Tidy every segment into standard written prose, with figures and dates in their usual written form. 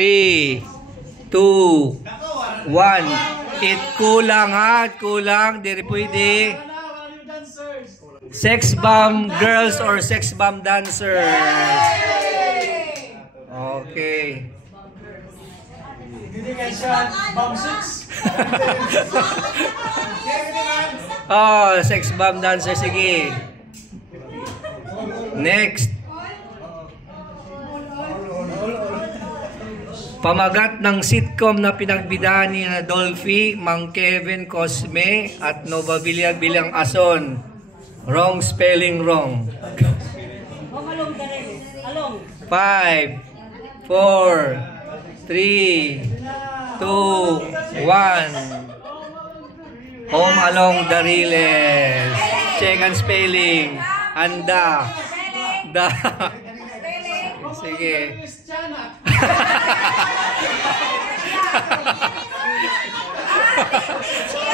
3, 2, 1. It kulang ha, kulang, di pwede. Sex bomb girls or sex bomb dancers. Okay. Oh, sex bomb dancer, sige. Next. Pamagat ng sitcom na pinagbidahan ni Dolphy, Mang Kevin Cosme at Nova Villa bilang ason. Wrong spelling wrong. 5, 4, 3, 2, 1. Home Along the Riles. Check ang spelling. Anda. Da. Sige.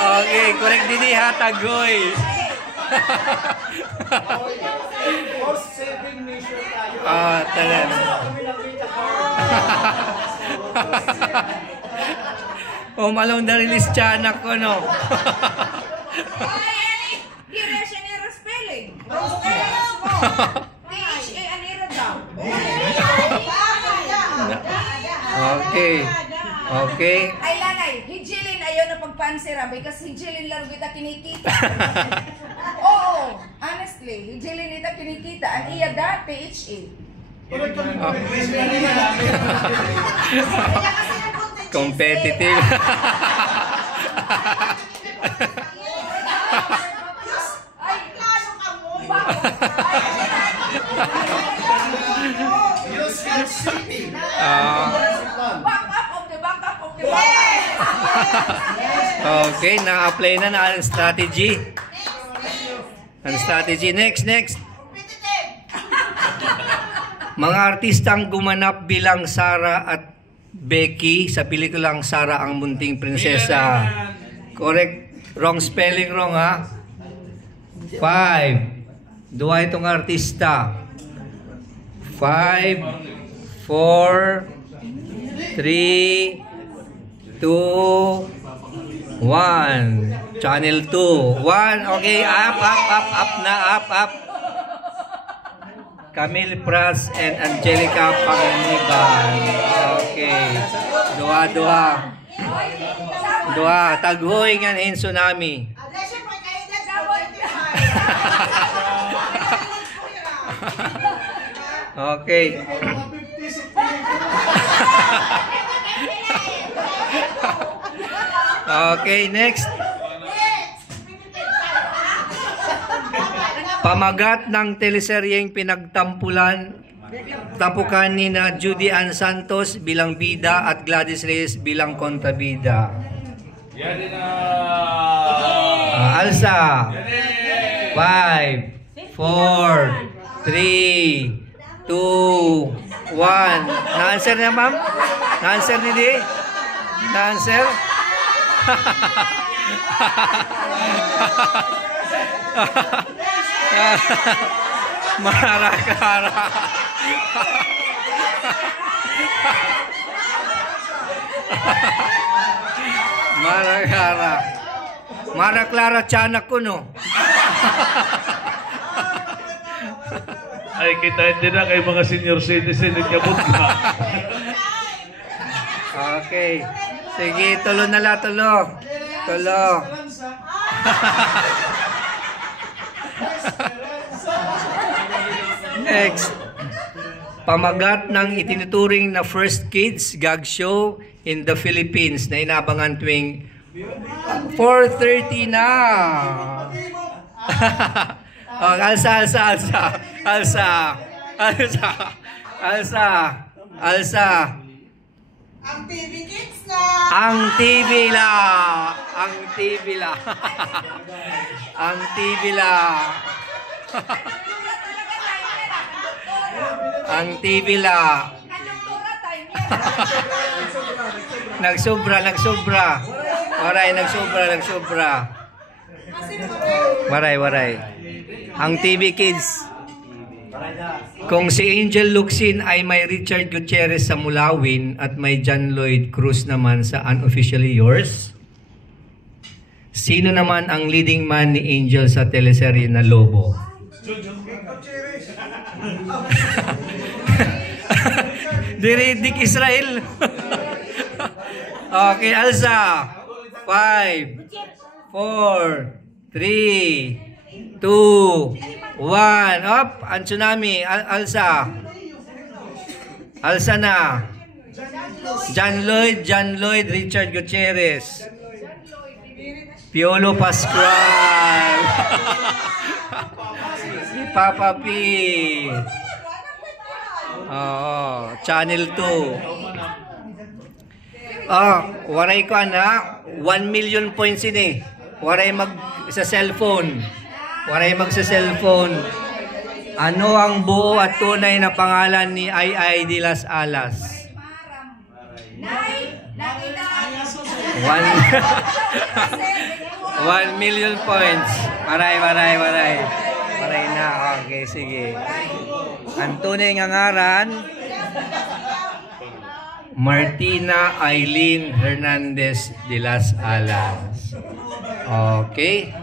Okay, correct din ha, Tagoy. Talan. Malong na release tiyanak ko, no? Okay. Okay. Ay lanay, hijilin ayaw na pagpansira because hijilin laro kita kinikita. Oo, honestly, hijilin kita kinikita. Ang iya dati, HA. Competitive. Ay, klaro ka mo. Okay, na-apply na ang strategy. Ang strategy. Next. Mga artistang gumanap bilang Sarah at Becky sa pelikulang Sarah ang Munting Prinsesa. Correct. Wrong spelling wrong ha. 5. Dua itong artista. 5, 4, 3, 2, 1. Channel 2. 1. Okay, up na. Camille Pras and Angelica Panganiban. Okay. Dua. Taghoy nga in tsunami. Okay. Okay, next. Pamagat ng teleseryeng pinagtampulan tapukan ni na Judy Ann Santos bilang bida at Gladys Reyes bilang kontrabida. Alsa. 5, 4, 3, 2, 1. Na-answer na, ma'am? Na-answer ni Di? Na-answer? Marakara. Marakara. Mara Clara tiyanak ko, no? Ay, kita din na kay mga senior citizen at kabut ka. Okay. Sige, tulo na la, tulo. Next. Pamagat ng itinuturing na first kids gag show in the Philippines na inabangan tuwing 4:30 na. Oh, alsa. Ang TV Kids na. Ang TV la. Nagsobra. Waray. Ang TV Kids. Kung si Angel Locsin ay may Richard Gutierrez sa Mulawin at may John Lloyd Cruz naman sa Unofficially Yours, sino naman ang leading man ni Angel sa teleserye na Lobo? Dick Israel. Okay, Alsa. 5, 4, 3, 2, 1. Up, ang tsunami. Alsa. Alsa na. John Lloyd, Richard Gutierrez. Piolo Pascual. Si Papa P. Oo, Channel 2. Waray ko na 1 million points ini. Waray sa cellphone. Waray sa cellphone. Ano ang buo at tunay na pangalan ni Ay de las Alas? 1 million points. Waray na. Okay, sige. Ang tunay nga ngaran, Martina Eileen Hernandez de las Alas. Okay.